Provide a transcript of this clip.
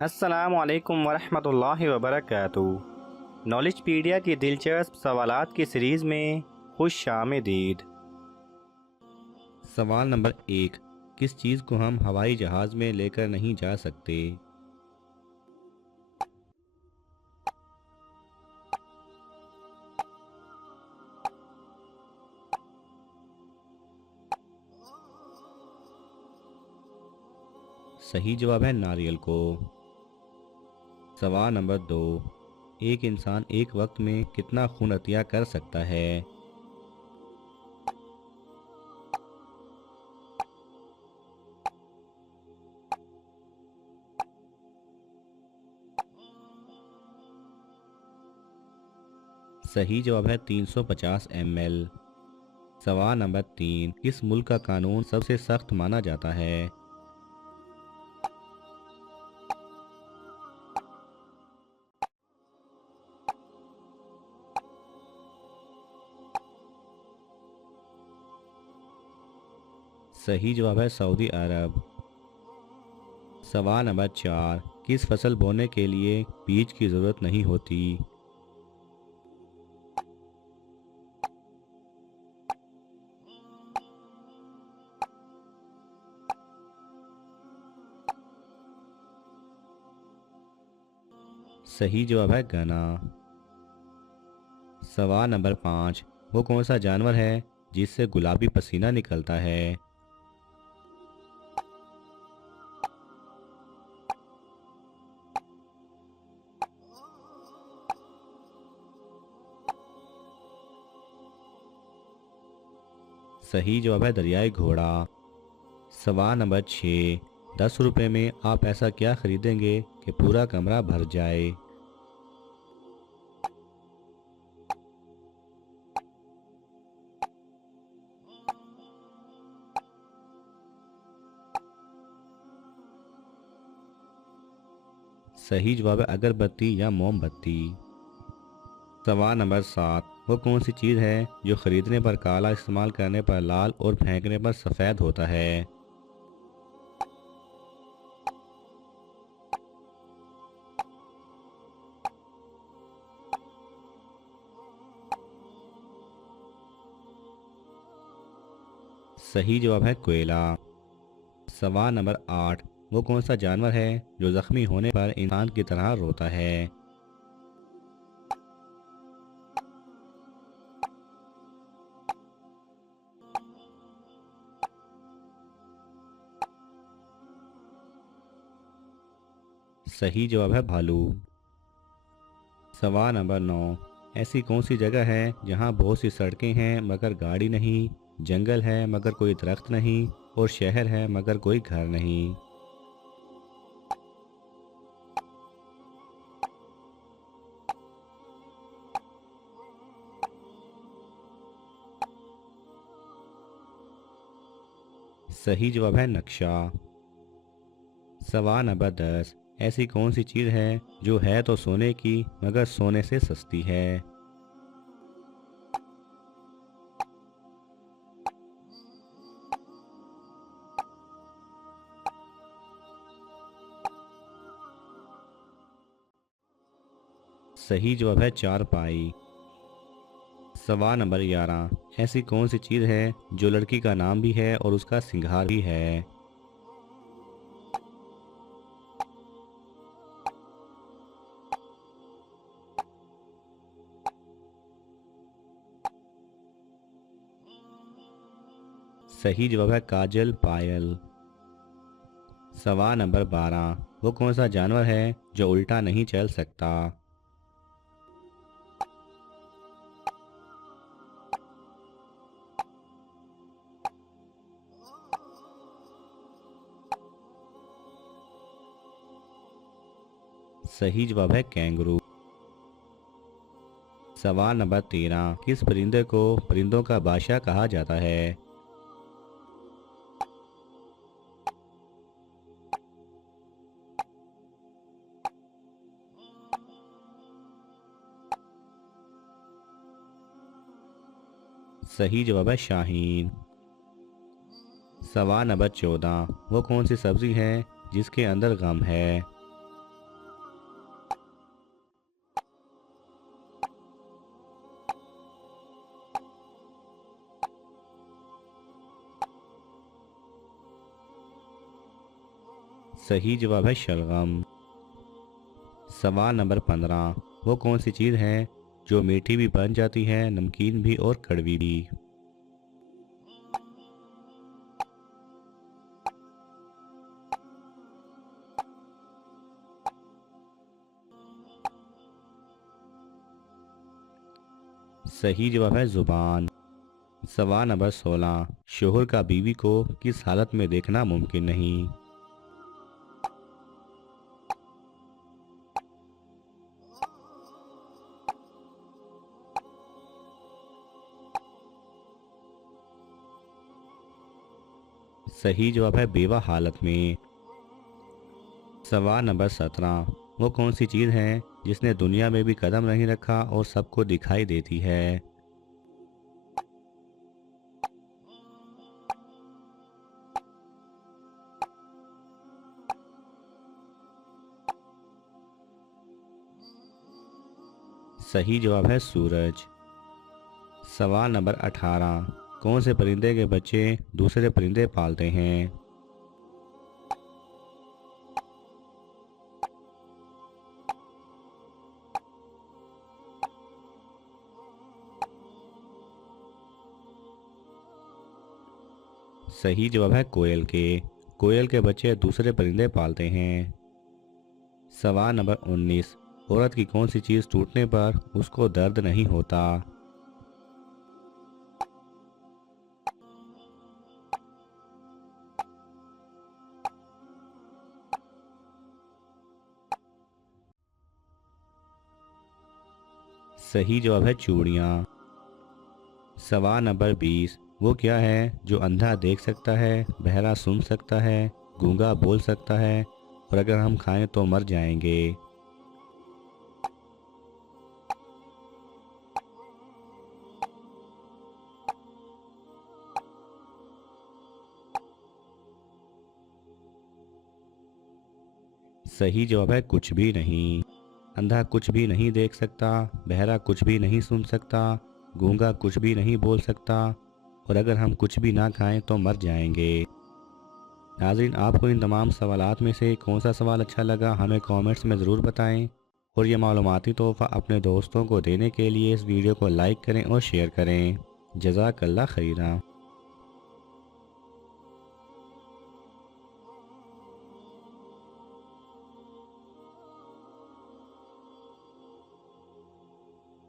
अस्सलामु अलैकुम वरहमतुल्लाहि वबरकातुहू। नॉलेजपीडिया की दिलचस्प सवालात की सीरीज़ में खुश आमदीद। सवाल नंबर 1। किस चीज़ को हम हवाई जहाज़ में लेकर नहीं जा सकते? सही जवाब है नारियल को। सवाल नंबर 2। एक इंसान एक वक्त में कितना खून अतिया कर सकता है? सही जवाब है 350 ml। सवाल नंबर 3। किस मुल्क का कानून सबसे सख्त माना जाता है? सही जवाब है सऊदी अरब। सवाल नंबर 4। किस फसल बोने के लिए बीज की ज़रूरत नहीं होती? सही जवाब है गन्ना। सवाल नंबर 5। वो कौन सा जानवर है जिससे गुलाबी पसीना निकलता है? सही जवाब है दरियाई घोड़ा। सवाल नंबर 6। 10 रुपये में आप ऐसा क्या खरीदेंगे कि पूरा कमरा भर जाए? सही जवाब है अगरबत्ती या मोमबत्ती। सवाल नंबर 7। वो कौन सी चीज़ है जो खरीदने पर काला, इस्तेमाल करने पर लाल और फेंकने पर सफ़ेद होता है? सही जवाब है कोयला। सवाल नंबर 8। वो कौन सा जानवर है जो जख्मी होने पर इंसान की तरह रोता है? सही जवाब है भालू। सवाल नंबर 9। ऐसी कौन सी जगह है जहाँ बहुत सी सड़कें हैं मगर गाड़ी नहीं, जंगल है मगर कोई दरख्त नहीं और शहर है मगर कोई घर नहीं? सही जवाब है नक्शा। सवाल नंबर 10। ऐसी कौन सी चीज़ है जो है तो सोने की मगर सोने से सस्ती है? सही जवाब है चारपाई। सवाल नंबर 11। ऐसी कौन सी चीज़ है जो लड़की का नाम भी है और उसका सिंगार भी है? सही जवाब है काजल पायल। सवाल नंबर 12। वो कौन सा जानवर है जो उल्टा नहीं चल सकता? सही जवाब है कैंगरू। सवाल नंबर 13। किस परिंदे को परिंदों का बादशाह कहा जाता है? सही जवाब है शाहीन। सवाल नंबर 14। वो कौन सी सब्जी है जिसके अंदर गम है? सही जवाब है शलगम। सवाल नंबर 15, वो कौन सी चीज़ है जो मीठी भी बन जाती है, नमकीन भी और कड़वी भी? सही जवाब है जुबान। सवाल नंबर 16, शोहर का बीवी को किस हालत में देखना मुमकिन नहीं? सही जवाब है बेवा हालत में। सवाल नंबर 17, वो कौन सी चीज़ है जिसने दुनिया में भी कदम नहीं रखा और सबको दिखाई देती है? सही जवाब है सूरज। सवाल नंबर 18, कौन से परिंदे के बच्चे दूसरे परिंदे पालते हैं? सही जवाब है कोयल के। कोयल के बच्चे दूसरे परिंदे पालते हैं। सवाल नंबर 19, औरत की कौन सी चीज़ टूटने पर उसको दर्द नहीं होता? सही जवाब है चूड़ियाँ। सवाल नंबर 20, वो क्या है जो अंधा देख सकता है, बहरा सुन सकता है, गूंगा बोल सकता है और अगर हम खाएं तो मर जाएंगे? सही जवाब है कुछ भी नहीं। अंधा कुछ भी नहीं देख सकता, बहरा कुछ भी नहीं सुन सकता, गूंगा कुछ भी नहीं बोल सकता और अगर हम कुछ भी ना खाएं तो मर जाएंगे। नाज़रीन, आपको इन तमाम सवालात में से कौन सा सवाल अच्छा लगा हमें कमेंट्स में ज़रूर बताएं और ये मालूमाती तोहफ़ा अपने दोस्तों को देने के लिए इस वीडियो को लाइक करें और शेयर करें। जज़ाकल्लाह खैरा।